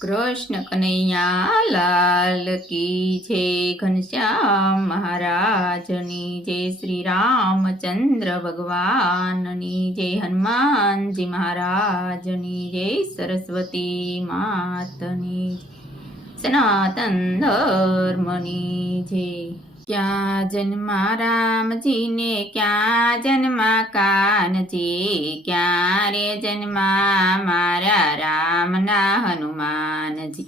કૃષ્ણ કનૈયા લાલ કી જય, ઘનશ્યામ મહારાજની જય, શ્રી રામચંદ્ર ભગવાનની જય, હનુમાનજી મહારાજની જય, સરસ્વતી માતની જય, સનાતન ધર્મની જય। ક્યાં જન્મા રામજીને ક્યાં જન્મા કાનજી, ક્યાં રે જન્મા મારા રામના હનુમાનજી।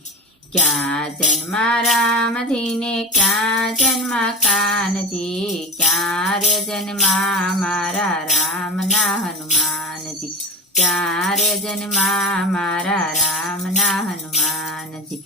ક્યાં જન્મા રામજીને ક્યાં જન્મા કાનજી, ક્યાં રે જન્મા મારા રામના હનુમાનજી। ક્યાં રે જન્મા મારા રામના હનુમાનજી।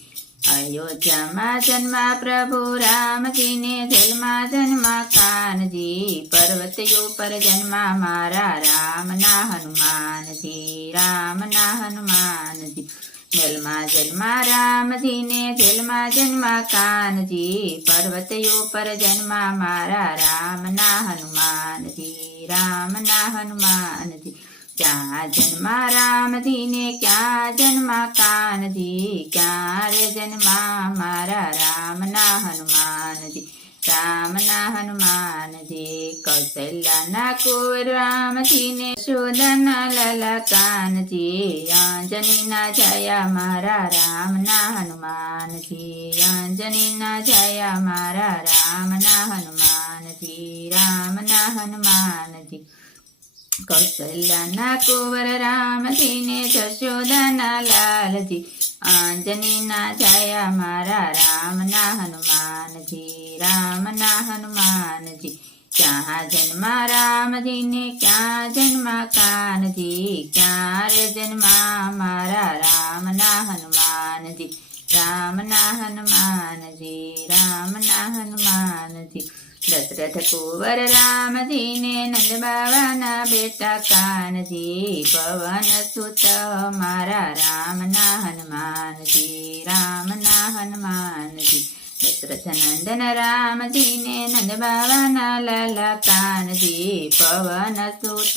અયોધ્યામાં જન્મા પ્રભુ રામજીને, જેલમાં જન્મા કાનજી, પર્વત ઉપર જન્મા મારા રામના હનુમાનજી, રામના હનુમાનજી। જેલમાં જન્મા રામજીને, જેલમાં જન્મા કાનજી, પર્વત ઉપર જન્મા મારા રામના હનુમાનજી, રામના હનુમાનજી। ક્યાં જન્મા રામજીને ક્યાં જન્મા કાનજી, ક્યાં રે જન્મા મારા રામના હનુમાનજી, રામના હનુમાનજી। કૌશલ્યાના કુંવર રામજીને, યશોદાના લાલા કાનજી, અંજનીના જયા મારા રામના હનુમાનજી, અંજનીના જયા મારા રામના હનુમાનજી, રામના હનુમાનજી। કૌશલ્યાના કુંવર રામજીને, જશોદાના લાલજી, અંજનીના છાયા મારા રામના હનુમાનજી, રામના હનુમાનજી। ક્યાં જન્મા રામજીને ક્યાં જન્મા કાનજી, ક્યાં રે જન્મા મારા રામના હનુમાનજી, રામના હનુમાનજી, રામના હનુમાનજી। દશરથ કુંવર રામજીને, નંદ બાવાના બેટા કાનજી, પવન સુત મારા રામના હનુમાનજી, રામના હનુમાનજી। દશરથ નંદન રામજીને, નંદ બાવાના લાલા કાનજી, પવન સુત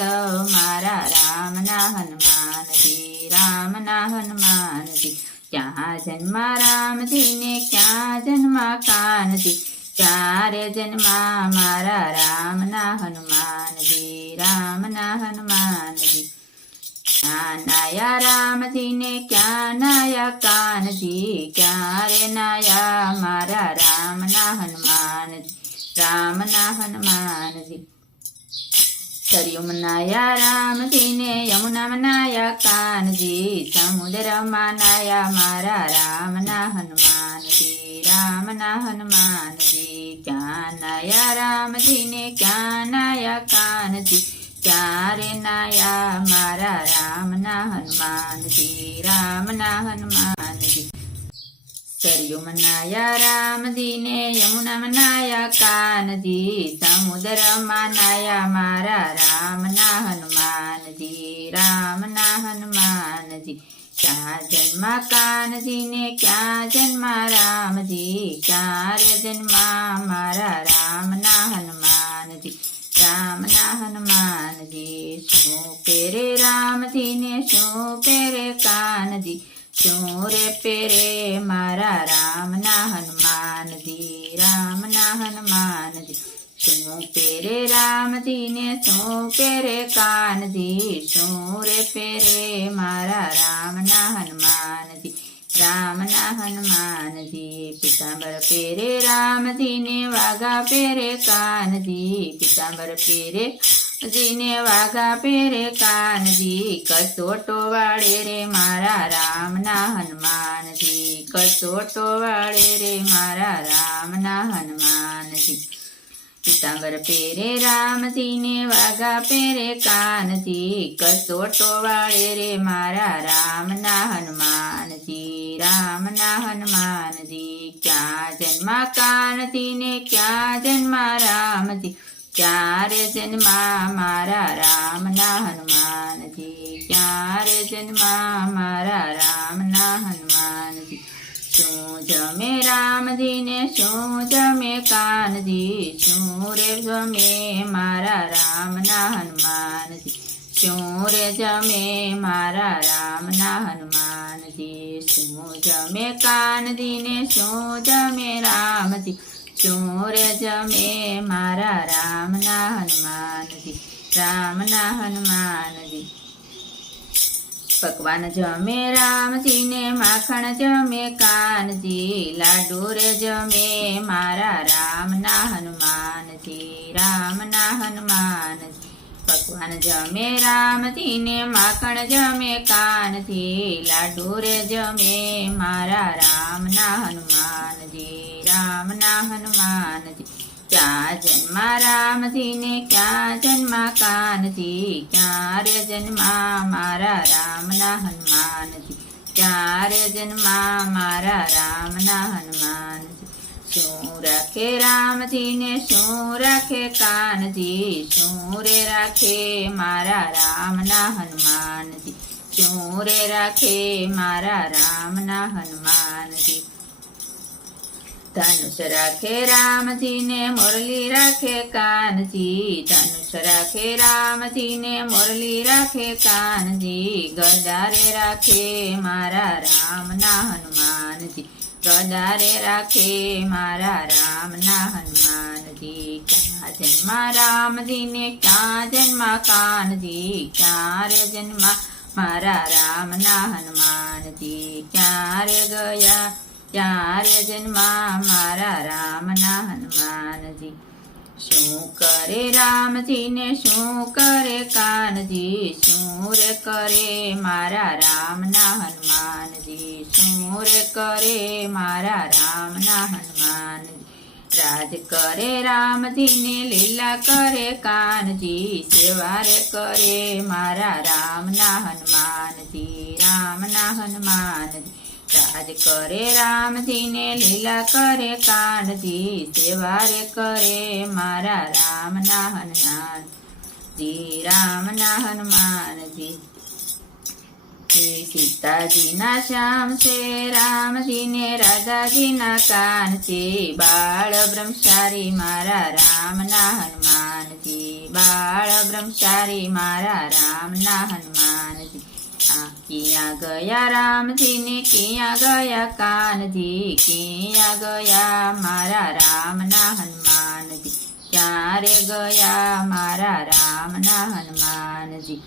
મારા રામના હનુમાનજી, રામના હનુમાનજી। ક્યાં જન્મા રામજીને ક્યાં જન્મા કાનજી, ક્યાં રે જન્મા મારા રામના હનુમાનજી, રામના હનુમાનજી। ક્યાં નાયા રામજીને ક્યાં નાયા કાનજી, ક્યાં રે નાયા મારા રામના હનુમાનજી, રામના હનુમાનજી। સરયુમાં નાયા રામજીને, યમુનામાં નાયા કાનજી, સમુદ્રમાં નાયા મારા રામના હનુમાનજી, રામના હનુમાનજી। ક્યાં નાયા રામજીને ક્યાં નાયા કાનજી, ક્યાં રે નાયા મારા રામના હનુમાનજી, રામના હનુમાનજી। સરયુમાં નાયા રામજીને, યમુનામાં નાયા કાનજી, સમુદ્રમાં નાયા મારા રામના હનુમાનજી, રામના હનુમાનજી। ક્યાં જન્મા કાનજીને ક્યાં જન્મા રામજી, ક્યાં રે જન્મા મારા રામના હનુમાનજી, રામના હનુમાનજી। શું પેરે રામજીને શું પેરે કાનજી, શું રે પેરે મારા રામના હનુમાનજી, રામના હનુમાનજી। શું પેરે રામજીને શું પેરે કાનજી, શું રે પેરે મારા રામના હનુમાનજી, રામના હનુમાનજી। પીતાંબર પેરે રામજીને, વાઘા પેરે કાનજી, પીતાંબર પેરે જીને, વાઘા પેરે કાનજી, કસોટો વાળે રે મારા રામના હનુમાનજી, કસોટો વાળે રે મારા રામના હનુમાનજી। પીતાંબર પેરે રામજીને, વાઘા પેરે કાનજી, કસોટો વાળે રે મારા રામના હનુમાનજી, રામના હનુમાનજી। ક્યાં જન્મા કાનજીને ક્યાં જન્મા રામજી, ક્યાં રે જન્મા મારા રામના હનુમાનજી, ક્યાં રે જન્મા મારા રામના હનુમાનજી। શું જમે રામજીને શું જમે કાનજી, શું રે જમે મારા રામના હનુમાનજી, શું રે જમે મારા રામના હનુમાનજી। હનુમાનજી શું જમે કાનજી ને શું જમે રામજી શું રે જમે મારા રામના હનુમાનજી રામના હનુમાનજી પકવાન જમે રામજી ને માખણ જમે કાનજી લાડુ રે જમે મારા રામના હનુમાનજી રામના હનુમાનજી પકવાન જમે રામજી ને માખણ જમે કાનજી લાડુ રે જમે મારા રામના હનુમાનજી રામના હનુમાનજી ક્યાં જન્મા રામજી ને ક્યાં જન્મા કાનજી ક્યાં રે જન્મા મારા રામના હનુમાનજી ક્યાં રે જન્મા મારા રામના હનુમાનજી શું રાખે રામજી ને શું રાખે કાનજી શું રે રાખે મારા રામના હનુમાનજી શું રે રાખે મારા રામના હનુમાનજી ધનુષ રાખે રામજી ને મુરલી રાખે કાનજી ધનુષ રાખે રામજી ને મુરલી રાખે કાનજી ગદારે રાખે મારા રામના હનુમાનજી ગદારે રાખે મારા રામના હનુમાનજી ક્યાં જન્મા રામજી ને ક્યાં જન્મા કાનજી ક્યાં રે જન્મા મારા રામના હનુમાનજી ક્યાં રે ગયા ક્યાં રે જન્મા મારા રામના હનુમાનજી શું કરે રામજી ને શું કરે કાનજી શું રે કરે મારા રામના હનુમાનજી શું રે કરે મારા રામના હનુમાનજી રાજ કરે રામજી ને લીલા કરે કાનજી સેવા રે કરે મારા રામના હનુમાનજી રામના હનુમાનજી રાજ કરે રામજી ને લીલા કરે કાનજી સેવા રે કરે મારા રામના હનુમાનજી રામના હનુમાનજી સીતાજીના શ્યામ છે રામજી ને રાધાજીના કાન છે બાળ બ્રહ્મચારી મારા રામના હનુમાનજી બાળ બ્રહ્મચારી મારા રામના હનુમાનજી ક્યાં ગયા રામજી ને ક્યાં ગયા કાનજી ક્યાં ગયા મારા રામના હનુમાનજી ક્યાં રે ગયા મારા રામના હનુમાનજી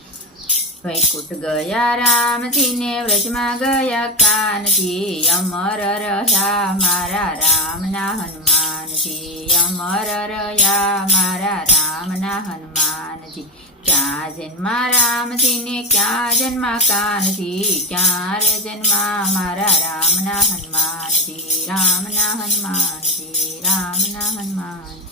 વૈકુંઠ ગયા રામજી ને વ્રજમાં ગયા કાનજી અમર રહ્યા મારા રામના હનુમાનજી અમર રહ્યા મારા રામના હનુમાનજી ક્યાં જન્મા રામજી ને ક્યાં જન્મા કાનજી ક્યાં રે જન્મા મારા રામના હનુમાનજી રામના હનુમાનજી રામના હનુમાનજી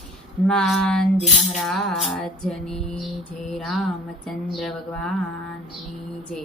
મહારાજની જય રામચંદ્ર ભગવાનની જય